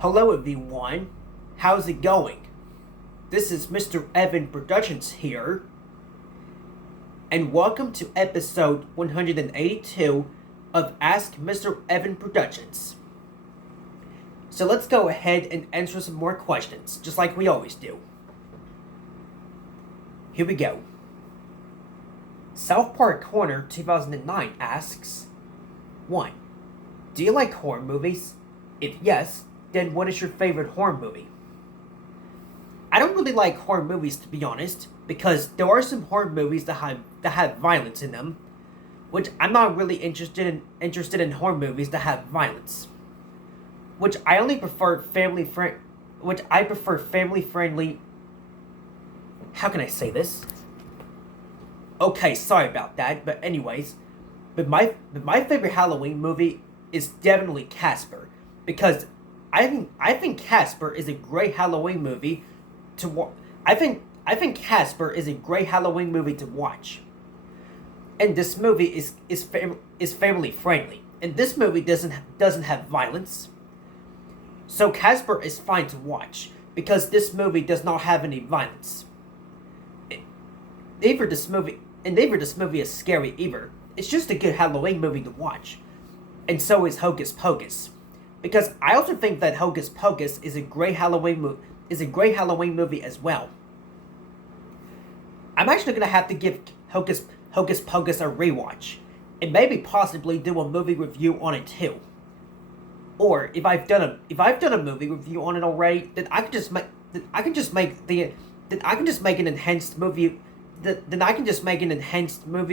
Hello everyone, how's it going? This is MrEvan Productions here, and welcome to episode 182 of Ask MrEvan Productions. So let's go ahead and answer some more questions, just like we always do. Here we go. South Park Corner 2009 asks, 1. Do you like horror movies? If yes, then what is your favorite horror movie? I don't really like horror movies, to be honest, because there are some horror movies that have violence in them, which I'm not really interested in horror movies that have violence. Which I prefer family friendly. How can I say this? Okay, sorry about that, but anyways, but my favorite Halloween movie is definitely Casper, because I think Casper is a great Halloween movie to watch. I think Casper is a great Halloween movie to watch. And this movie is family friendly. And this movie doesn't have violence. So Casper is fine to watch because this movie does not have any violence. Neither this movie is scary either. It's just a good Halloween movie to watch. And so is Hocus Pocus. Because I also think that Hocus Pocus is a great Halloween movie as well. I'm actually gonna have to give Hocus Pocus a rewatch, and maybe possibly do a movie review on it too. Or if I've done a movie review on it already, then I can just make an enhanced movie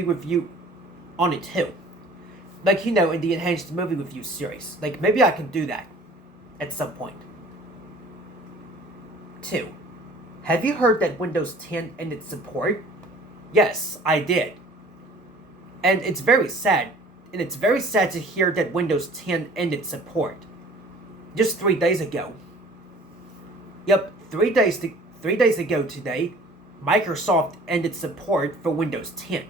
review on it too. Like, in the enhanced movie review series. Like, maybe I can do that at some point. 2. Have you heard that Windows 10 ended support? Yes, I did. And it's very sad. And it's very sad to hear that Windows 10 ended support. Just 3 days ago. Yep, 3 days ago today, Microsoft ended support for Windows 10.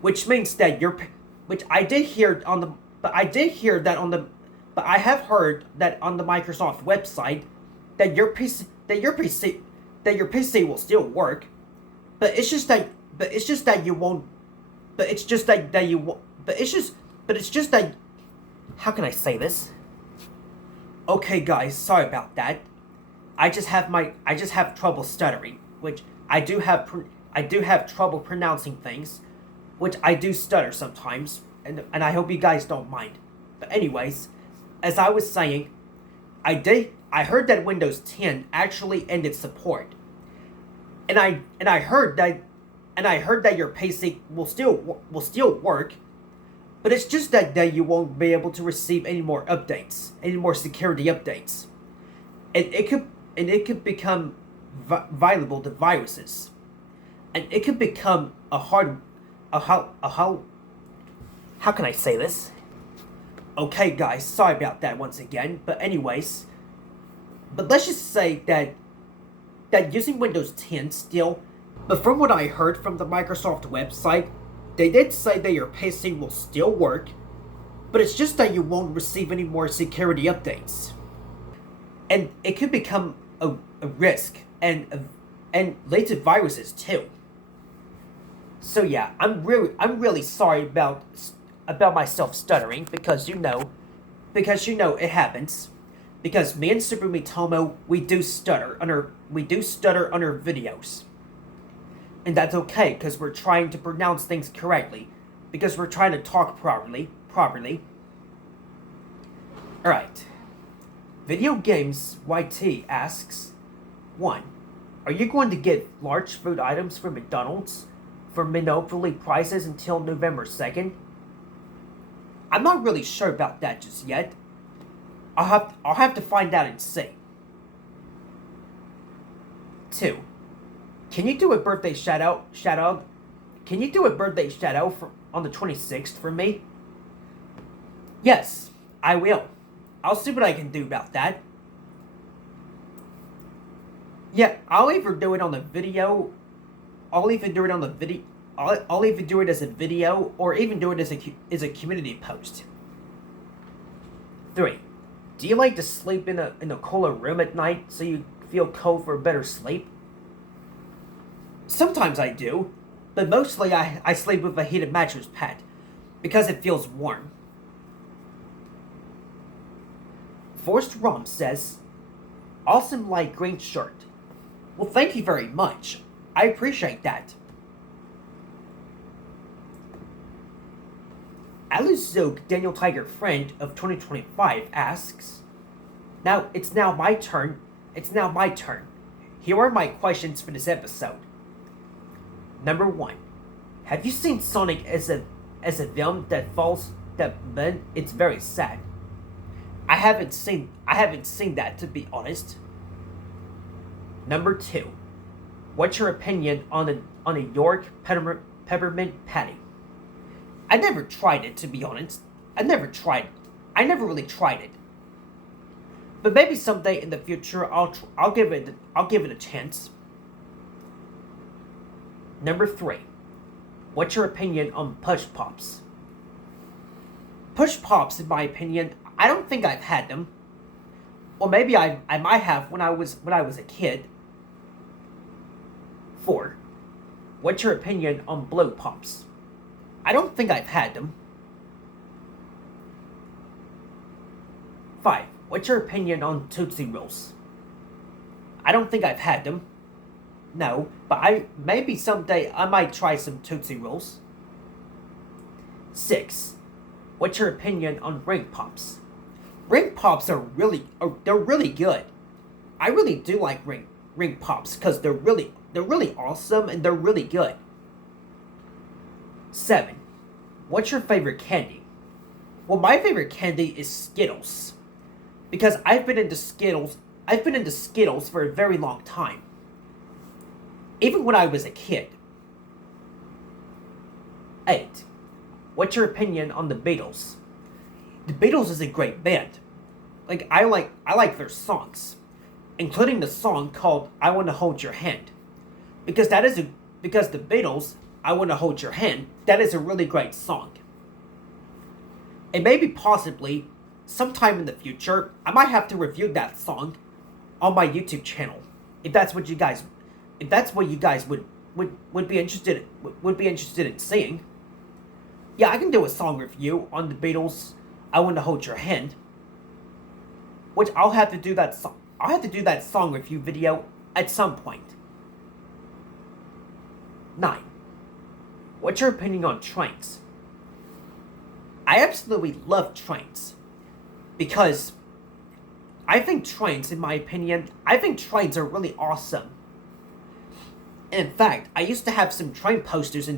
Which means that I have heard that on the Microsoft website that your PC will still work, but it's just that how can I say this? Okay guys, sorry about that. I just have trouble stuttering, which I do have trouble pronouncing things, which I do stutter sometimes, and I hope you guys don't mind. But anyways, as I was saying, I heard that Windows 10 actually ended support, and I heard that your PC will still work, but it's just that you won't be able to receive any more security updates, and it could become vulnerable to viruses, and it could become how can I say this? Okay guys, sorry about that once again, but anyways, but let's just say that using Windows 10 still, but from what I heard from the Microsoft website, they did say that your PC will still work, but it's just that you won't receive any more security updates. And it could become a risk and lead to viruses too. So yeah, I'm really sorry about myself stuttering, because it happens. Because me and Super Mitomo, we do stutter under videos. And that's okay, because we're trying to pronounce things correctly. Because we're trying to talk properly. Alright. Video Games YT asks, 1. Are you going to get large food items from McDonald's for monopoly prices until November 2nd? I'm not really sure about that just yet. I'll have to find out and see. 2. Can you do a birthday shout out? Can you do a birthday shout out on the 26th for me? Yes, I will. I'll see what I can do about that. Yeah, I'll either do it on the video. I'll even do it as a video, or even do it as a community post. 3. Do you like to sleep in a cooler room at night so you feel cold for a better sleep? Sometimes I do, but mostly I sleep with a heated mattress pad because it feels warm. Forrest Rom says, awesome light green shirt. Well, thank you very much. I appreciate that. Aluzok Daniel Tiger Friend of 2025 asks, It's now my turn. Here are my questions for this episode. Number 1. Have you seen Sonic as a film that it's very sad. I haven't seen that, to be honest. Number 2. What's your opinion on a York peppermint patty? I never tried it, to be honest. I never really tried it. But maybe someday in the future I'll give it a chance. Number 3. What's your opinion on Push Pops? Push Pops, in my opinion, I don't think I've had them. Or maybe I might have when I was a kid. 4. What's your opinion on Blow Pops? I don't think I've had them. 5. What's your opinion on Tootsie Rolls? I don't think I've had them. No, but maybe someday I might try some Tootsie Rolls. 6. What's your opinion on Ring Pops? Ring Pops are really good. I really do like Ring Pops because they're really awesome and they're really good. 7. What's your favorite candy? Well, my favorite candy is Skittles. Because I've been into Skittles for a very long time. Even when I was a kid. 8. What's your opinion on the Beatles? The Beatles is a great band. I like their songs, including the song called "I Want to Hold Your Hand," because the Beatles, "I Want to Hold Your Hand," that is a really great song. And maybe possibly sometime in the future, I might have to review that song on my YouTube channel, if that's what you guys would be interested in seeing. Yeah, I can do a song review on the Beatles' "I Want to Hold Your Hand," which I'll have to do that song review video at some point. 9. What's your opinion on trains? I absolutely love trains because I think trains are really awesome. In fact, I used to have some train posters,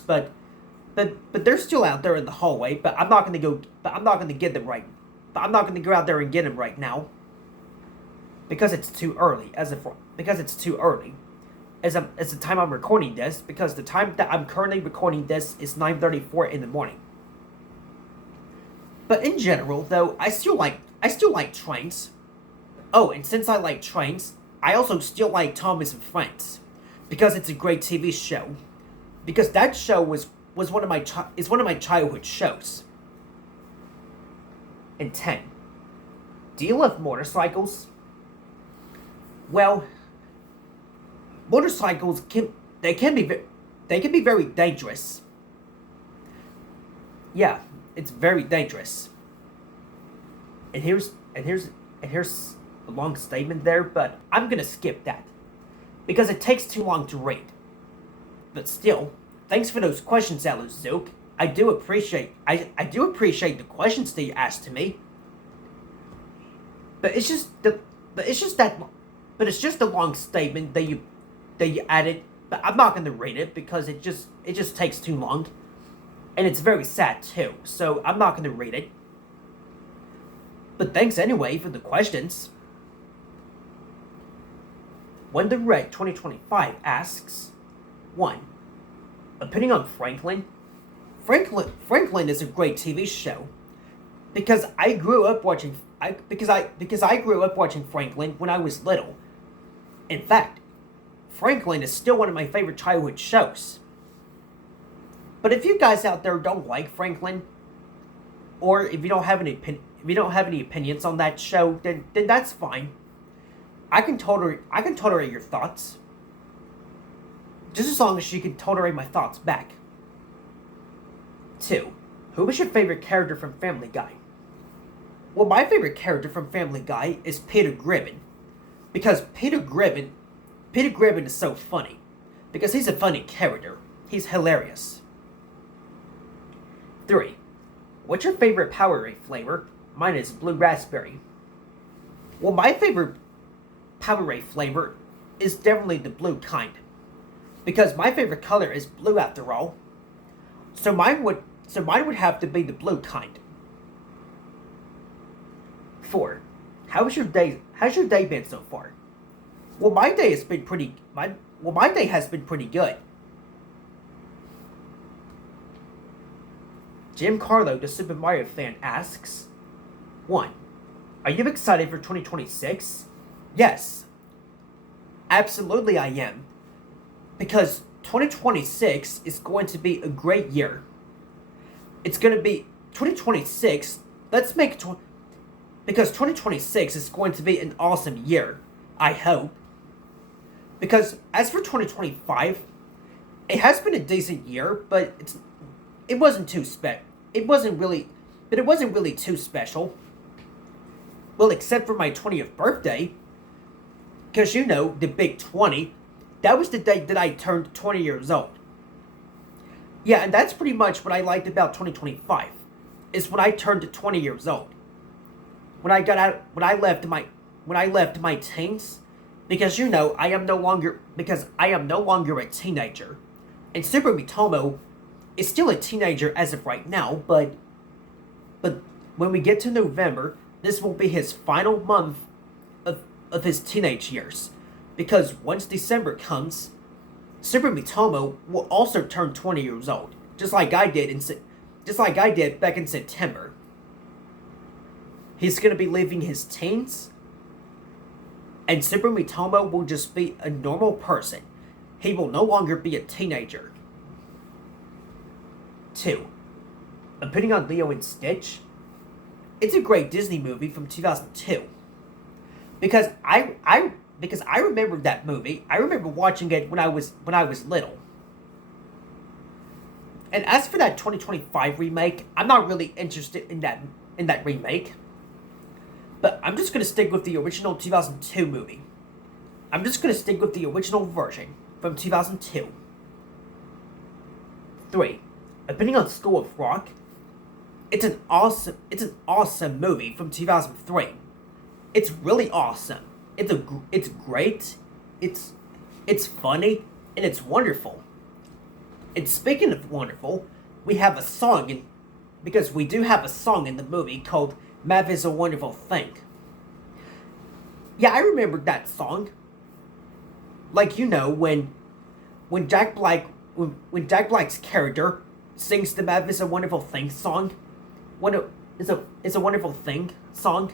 but they're still out there in the hallway. But I'm not gonna go out there and get them right now because it's too early. As the time I'm recording this, because the time that I'm currently recording this is 9:34 in the morning. But in general, though, I still like trains. Oh, and since I like trains, I also still like Thomas and Friends, because it's a great TV show. Because that show was one of my childhood shows. And 10. Do you love motorcycles? Well, motorcycles can be very dangerous. Yeah, it's very dangerous. And here's a long statement there, but I'm gonna skip that because it takes too long to read. But still, thanks for those questions, Aluzuk. I do appreciate the questions that you asked to me. But it's just a long statement that you added. But I'm not gonna read it because it just takes too long, and it's very sad too. So I'm not gonna read it. But thanks anyway for the questions. When the Red 2025 asks, 1. Opinion on Franklin? Franklin is a great TV show because I grew up watching Franklin when I was little. In fact, Franklin is still one of my favorite childhood shows. But if you guys out there don't like Franklin, or if you don't have any opinions on that show, then that's fine. I can tolerate your thoughts. Just as long as you can tolerate my thoughts back. 2. Who was your favorite character from Family Guy? Well, my favorite character from Family Guy is Peter Griffin. Because Peter Griffin is so funny. Because he's a funny character. He's hilarious. 3. What's your favorite Powerade flavor? Mine is blue raspberry. Well, my favorite Powerade flavor is definitely the blue kind. Because my favorite color is blue after all. So mine would have to be the blue kind. 4. How's your day been so far? Well, my day has been pretty good. Jim Carlo, the Super Mario fan, asks, 1. Are you excited for 2026? Yes. Absolutely I am. Because 2026 is going to be a great year. It's going to be 2026. Because 2026 is going to be an awesome year, I hope. Because as for 2025, it has been a decent year, but it wasn't really too special. Well, except for my 20th birthday. Because the big 20, that was the day that I turned 20 years old. Yeah, and that's pretty much what I liked about 2025, is when I turned 20 years old. When I left my teens, because I am no longer a teenager. And Super Mitomo is still a teenager as of right now, but when we get to November, this will be his final month of his teenage years. Because once December comes, Super Mitomo will also turn 20 years old, just like I did back in September. He's going to be leaving his teens, and Super Mitomo will just be a normal person. He will no longer be a teenager. 2. Opinion on Lilo and Stitch? It's a great Disney movie from 2002. Because I remember that movie. I remember watching it when I was little. And as for that 2025 remake, I'm not really interested in that remake. But I'm just going to stick with the original 2002 movie. I'm just going to stick with the original version from 2002. 3. Opinion on School of Rock? It's an awesome movie from 2003. It's really awesome. It's great. It's funny and it's wonderful. And speaking of wonderful, we have a song because we do have a song in the movie called Math is a Wonderful Thing. Yeah, I remember that song. Like, when Jack Black's character sings the Math is a Wonderful Thing song, it's a wonderful thing song,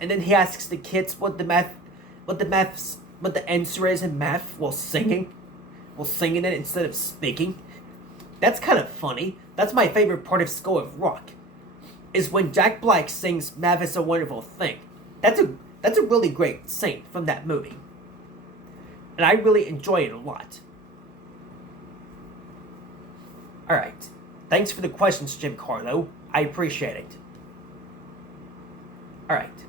and then he asks the kids what the answer is in math while singing it instead of speaking. That's kind of funny. That's my favorite part of School of Rock, is when Jack Black sings Math is a Wonderful Thing. That's a really great scene from that movie. And I really enjoy it a lot. Alright. Thanks for the questions, Jim Carlo. I appreciate it. Alright.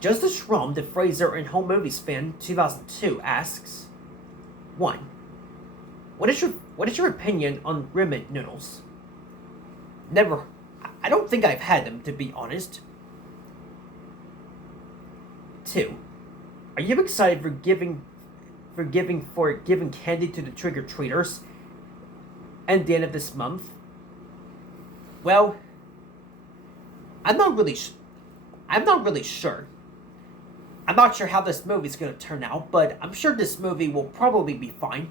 Justice Rom, the Fraser and Home Movies fan, 2002, asks, 1. What is your opinion on ramen noodles? Never. I don't think I've had them, to be honest. 2. Are you excited for giving candy to the trick-or-treaters at the end of this month? Well, I'm not really sure. I'm not sure how this movie's gonna turn out, but I'm sure this movie will probably be fine.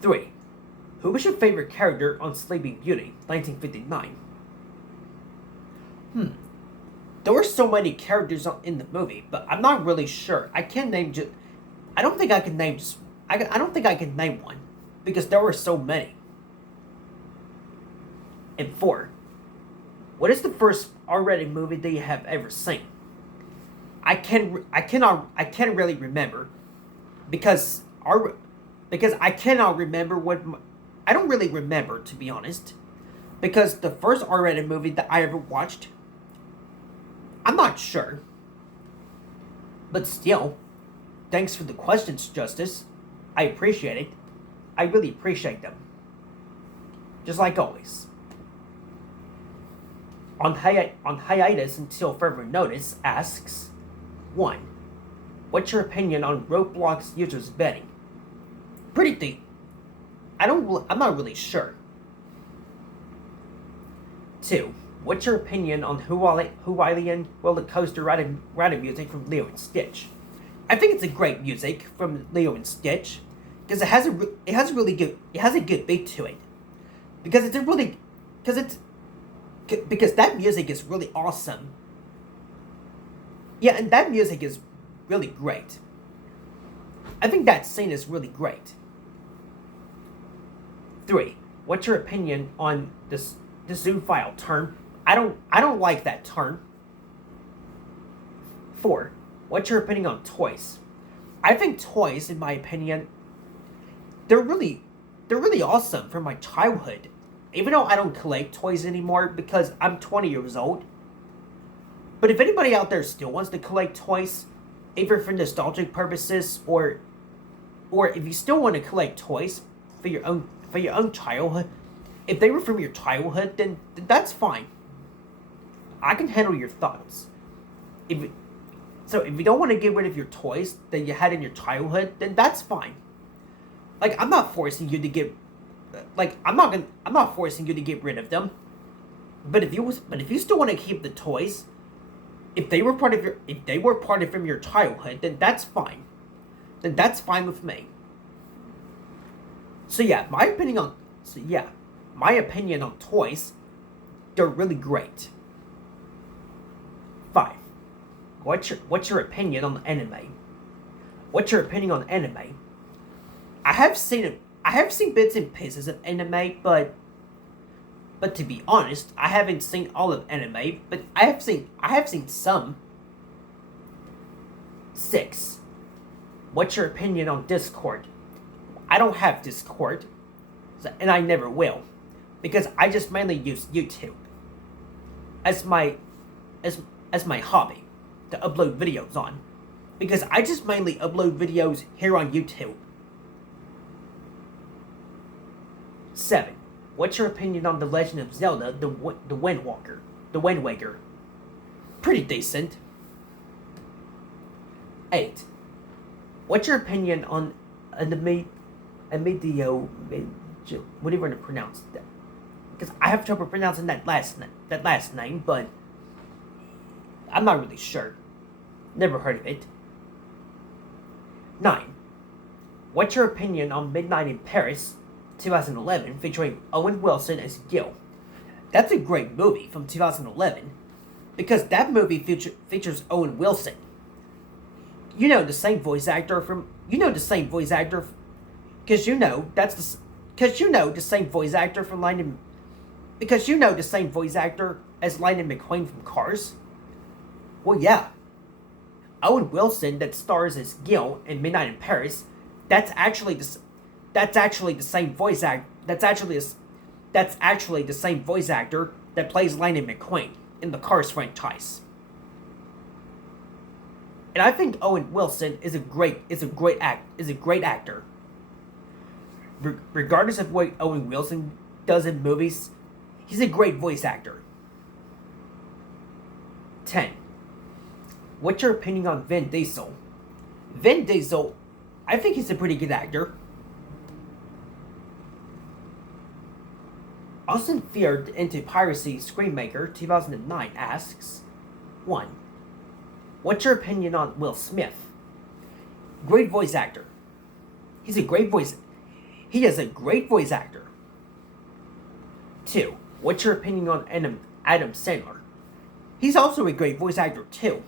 3. Who was your favorite character on Sleeping Beauty, 1959? There were so many characters in the movie, but I'm not really sure. I don't think I can name one, because there were so many. And 4. What is the first R-rated movie that you have ever seen? I can't really remember because I cannot remember I don't really remember, to be honest, because the first R-rated movie that I ever watched, I'm not sure. But still, thanks for the questions, Justice. I appreciate it. I really appreciate them. Just like always. On hiatus until further notice asks, 1. What's your opinion on Roblox users betting? Pretty deep. I'm not really sure. 2. What's your opinion on Hawaiian roller coaster ride music from Lilo and Stitch? I think it's a great music from Lilo and Stitch because it has a good beat to it. Because that music is really awesome. Yeah, and that music is really great. I think that scene is really great. 3. What's your opinion on the zoophile term? I don't like that term. 4. What's your opinion on toys? I think toys, in my opinion, they're really awesome from my childhood. Even though I don't collect toys anymore because I'm 20 years old. But if anybody out there still wants to collect toys, either for nostalgic purposes or if you still want to collect toys for your own childhood, if they were from your childhood, then that's fine. I can handle your thoughts. If you don't want to get rid of your toys that you had in your childhood, then that's fine. Like, I'm not forcing you to get I'm not forcing you to get rid of them. But if you still want to keep the toys, if they were part from your childhood, then that's fine. Then that's fine with me. So yeah, my opinion on toys, they're really great. 5. What's your opinion on anime? What's your opinion on anime? I have seen bits and pieces of anime, but to be honest, I haven't seen all of anime, but I have seen some. 6. What's your opinion on Discord? I don't have Discord, and I never will, because I just mainly use YouTube as my hobby to upload videos on, because I just mainly upload videos here on YouTube. 7. What's your opinion on The Legend of Zelda, the Wind Waker? Pretty decent. 8. What's your opinion on Amidio, what do you want to pronounce that? Because I have trouble pronouncing that last name, but I'm not really sure. Never heard of it. 9. What's your opinion on Midnight in Paris, 2011, featuring Owen Wilson as Gil? That's a great movie from 2011, because that movie features Owen Wilson. The same voice actor because the same voice actor from Lightning, because the same voice actor as Lightning McQueen from Cars. Well, yeah, Owen Wilson that stars as Gil in Midnight in Paris. That's actually the same voice act. That's actually the same voice actor that plays Lightning McQueen in the Cars franchise. And I think Owen Wilson is a great actor. Regardless of what Owen Wilson does in movies, he's a great voice actor. 10. What's your opinion on Vin Diesel? Vin Diesel, I think he's a pretty good actor. Austin Feared into Piracy Screenmaker 2009 asks, 1. What's your opinion on Will Smith? Great voice actor. He is a great voice actor. 2. What's your opinion on Adam Sandler? He's also a great voice actor too.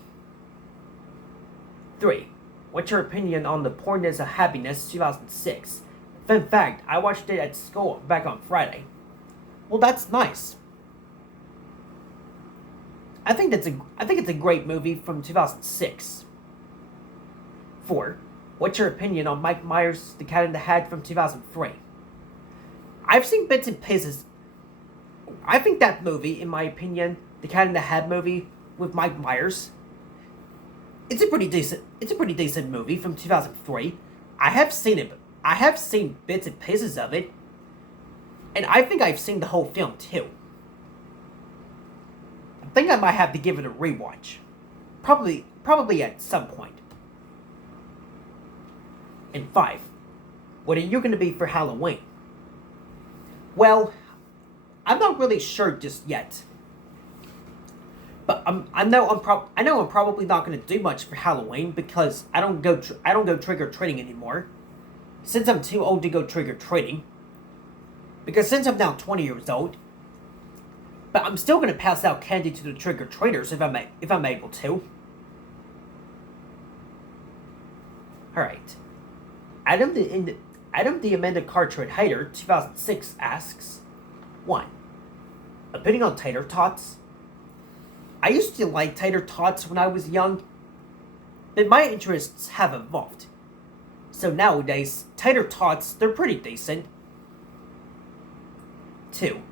3. What's your opinion on The Portness of Happiness 2006? Fun fact, I watched it at school back on Friday. Well, that's nice. I think it's a great movie from 2006. 4. What's your opinion on Mike Myers' The Cat in the Hat from 2003? I've seen bits and pieces. I think that movie, in my opinion, The Cat in the Hat movie with Mike Myers, it's a pretty decent movie from 2003. I have seen it. I have seen bits and pieces of it. And I think I've seen the whole film too. I think I might have to give it a rewatch. Probably at some point. And 5. What are you going to be for Halloween? Well, I'm not really sure just yet. But I know I'm probably not going to do much for Halloween because I don't go trick or treating anymore. Since I'm too old to go trick or treating. Because since I'm now 20 years old. But I'm still going to pass out candy to the trick or treaters if I'm able to. All right. Adam the Amanda Cartwright Hater 2006 asks, 1. Opinion on tater tots? I used to like tater tots when I was young, but my interests have evolved. So nowadays, tater tots, they're pretty decent. 2.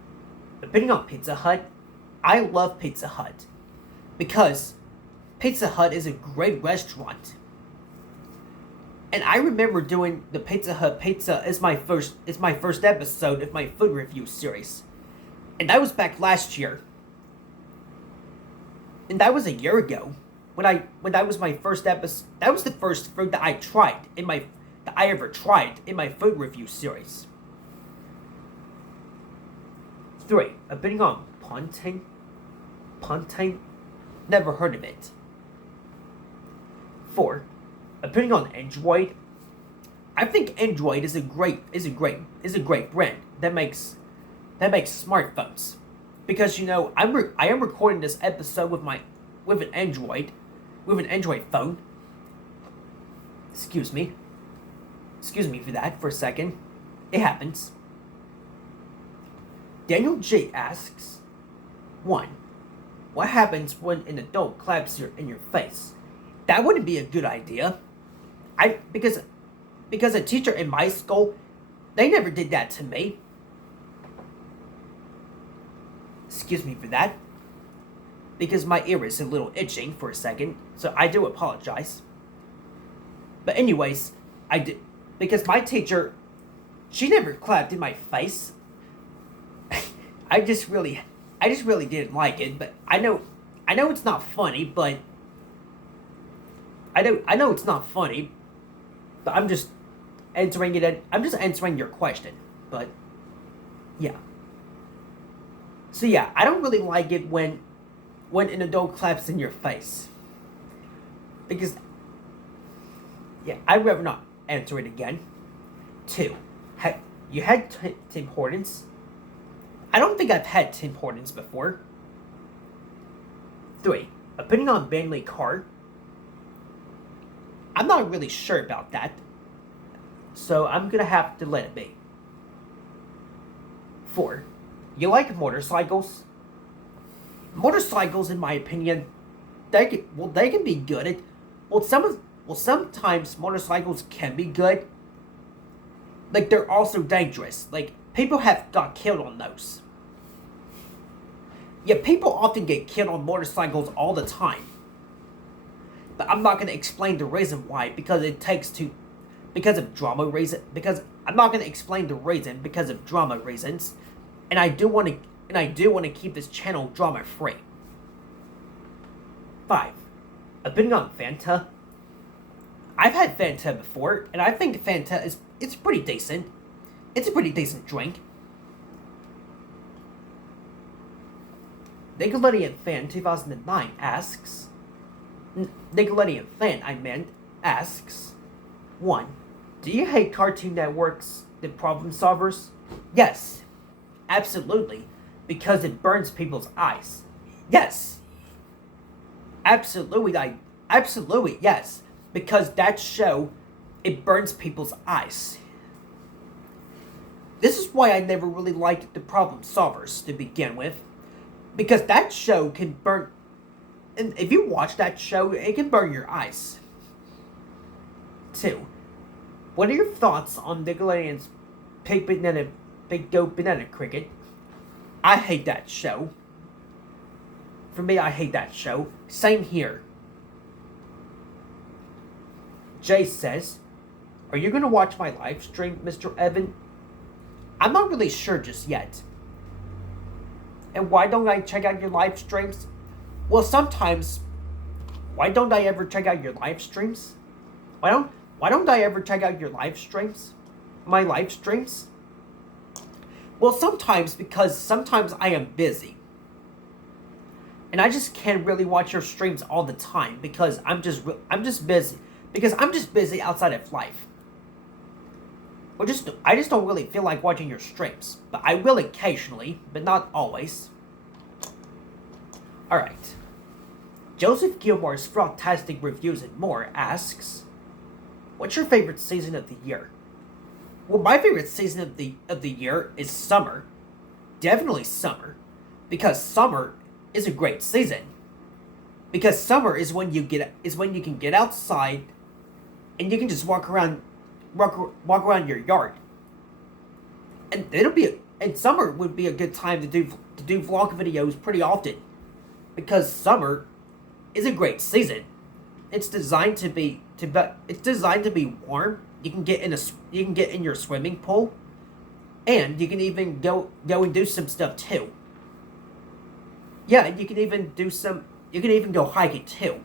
Opinion on Pizza Hut? I love Pizza Hut because Pizza Hut is a great restaurant. And I remember doing the Pizza Hut pizza as my first episode of my food review series. And that was back last year. And that was a year ago. When that was my first episode. That was the first food that I ever tried in my food review series. 3. Opinion on punting? Punting? Never heard of it. 4. Opinion on Android? I think Android is a great brand that makes smartphones. Because I am recording this episode with an Android phone. Excuse me for that for a second. It happens. Daniel J asks, 1. What happens when an adult claps in your face? That wouldn't be a good idea. Because a teacher in my school, they never did that to me. Excuse me for that. Because my ear is a little itching for a second, so I do apologize. But anyways, I did, because my teacher, she never clapped in my face. I just really didn't like it, but I know it's not funny, but I know it's not funny, but I'm just answering your question, but yeah. So yeah, I don't really like it when an adult claps in your face. Because yeah, I'd rather not answer it again. 2. You had Tim Hortons? I don't think I've had Tim Hortons before. 3. Opinion on Bentley car? I'm not really sure about that. So I'm gonna have to let it be. 4. You like motorcycles? Motorcycles, in my opinion, they can be good. Sometimes motorcycles can be good. Like, they're also dangerous. Like, people have got killed on those. Yeah, people often get killed on motorcycles all the time. But I'm not going to explain the reason why, because of drama reason. Because I'm not going to explain the reason because of drama reasons, and I do want to keep this channel drama free. 5. Opinion on Fanta? I've had Fanta before, and I think Fanta it's pretty decent. It's a pretty decent drink. Nickelodeon Fan 2009 asks. Nickelodeon Fan, asks. 1. Do you hate Cartoon Network's The Problem Solvers? Yes, absolutely, because it burns people's eyes. Yes, absolutely, yes, because that show, it burns people's eyes. This is why I never really liked The Problem Solvers to begin with. Because that show can burn... And if you watch that show, it can burn your eyes. 2. What are your thoughts on Nickelodeon's Big Go Banana Cricket? I hate that show. For me, I hate that show. Same here. Jay says, are you going to watch my live stream, Mr. Evan? I'm not really sure just yet. And why don't I check out your live streams? Well, sometimes. Why don't I ever check out your live streams? Why don't I ever check out your live streams? My live streams? Well, sometimes because sometimes I am busy. And I just can't really watch your streams all the time because I'm just busy. Because I'm just busy outside of life. I just don't really feel like watching your streams. But I will occasionally, but not always. Alright. Joseph Gilmore's Frogtastic Reviews and More asks, what's your favorite season of the year? Well, my favorite season of the year is summer. Definitely summer. Because summer is a great season. Because summer is when you can get outside and you can just walk around your yard. And summer would be a good time to do vlog videos pretty often. Because summer is a great season. It's designed to be warm. You can get in your swimming pool, and you can even go and do some stuff too. Yeah, you can even go hiking too.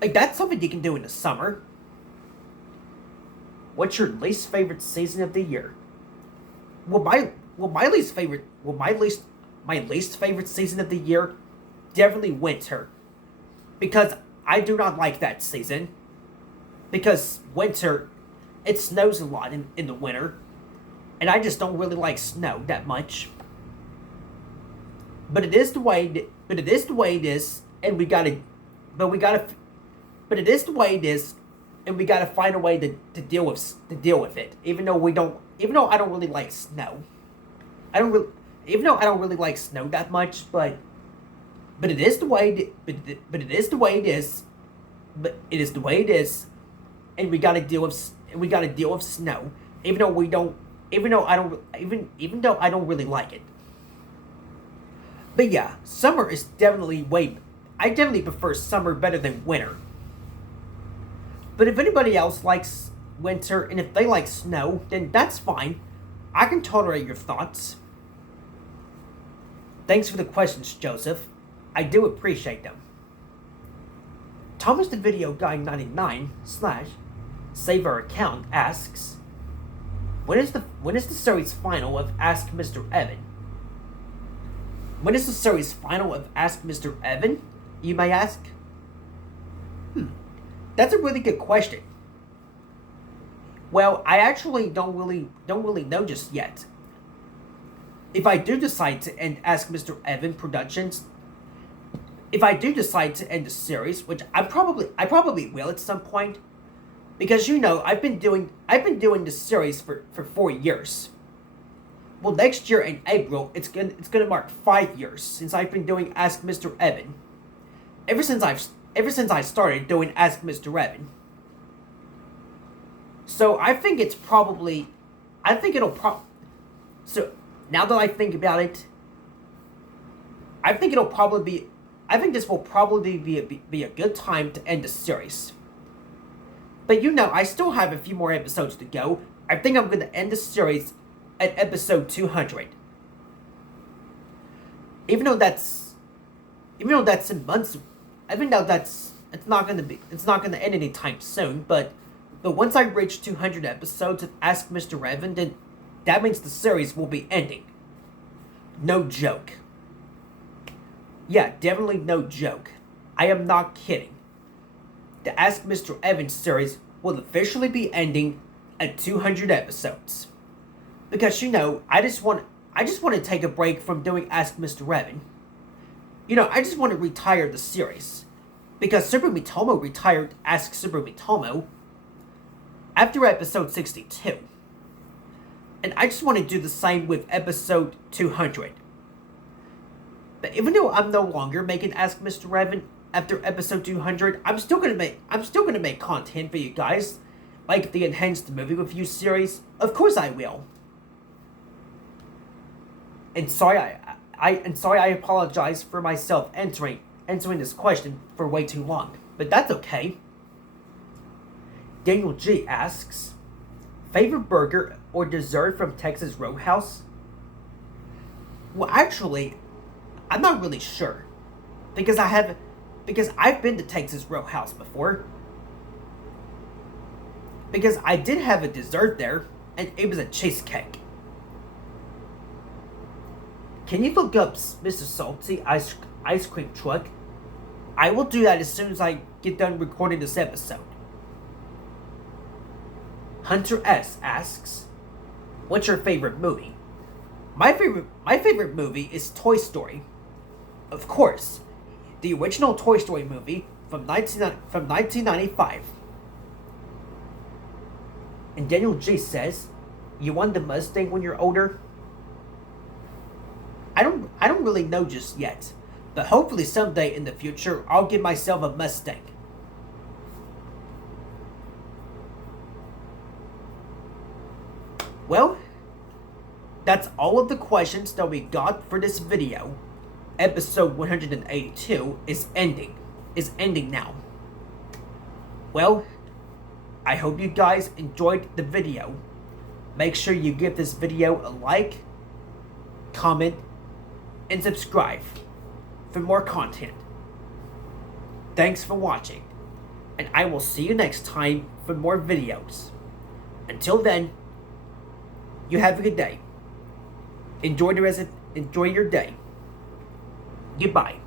Like that's something you can do in the summer. What's your least favorite season of the year? My least favorite season of the year, definitely winter. Because I do not like that season. Because winter, it snows a lot in the winter. And I just don't really like snow that much. But it is the way it is, and we gotta find a way to deal with it. Even though I don't really like snow. Even though I don't really like snow that much, but it is the way it is, and we gotta deal with snow. Even though I don't really like it. But yeah, summer is I definitely prefer summer better than winter. But if anybody else likes winter, and if they like snow, then that's fine. I can tolerate your thoughts. Thanks for the questions, Joseph. I do appreciate them. Thomas the Video Guy 99 / Save Our Account asks, when is the series final of Ask Mr. Evan? When is the series final of Ask Mr. Evan, you may ask? That's a really good question. Well, I actually don't really know just yet. If I do decide to end Ask Mr. Evan Productions, if I do decide to end the series, which I probably will at some point, because I've been doing this series for 4 years. Well, next year in April, it's gonna mark 5 years since I've been doing Ask Mr. Evan. Ever since I started doing Ask Mr. Evan. So I think it's probably, so now that I think about it, I think this will probably be a good time to end the series. But I still have a few more episodes to go. I think I'm going to end the series at episode 200. Even though that's in months, even though it's not going to end anytime soon, but once I reach 200 episodes of Ask Mr. Evan, then that means the series will be ending. No joke. Yeah, definitely no joke. I am not kidding. The Ask Mr. Evan series will officially be ending at 200 episodes. Because I just want to take a break from doing Ask Mr. Evan. I just want to retire the series. Because Super Mitomo retired Ask Super Mitomo after episode 62. And I just want to do the same with episode 200. But even though I'm no longer making Ask MrEvan after episode 200, I'm still gonna make content for you guys, like the Enhanced Movie Review series. Of course I will. And sorry I apologize for myself answering this question for way too long, but that's okay. Daniel G asks, favorite burger or dessert from Texas Roadhouse? Well, actually, I'm not really sure, because I've been to Texas Roadhouse before. Because I did have a dessert there, and it was a cheesecake. Can you look up Mr. Salty ice cream truck? I will do that as soon as I get done recording this episode. Hunter S asks, what's your favorite movie? My favorite movie is Toy Story. Of course, the original Toy Story movie from 1995. And Daniel G says, you want the Mustang when you're older? I don't really know just yet, but hopefully someday in the future I'll give myself a Mustang. Well, that's all of the questions that we got for this video. Episode 182 is ending now. Well, I hope you guys enjoyed the video. Make sure you give this video a like, comment, and subscribe for more content. Thanks for watching, and I will see you next time for more videos. Until then, you have a good day. Enjoy your day. Goodbye.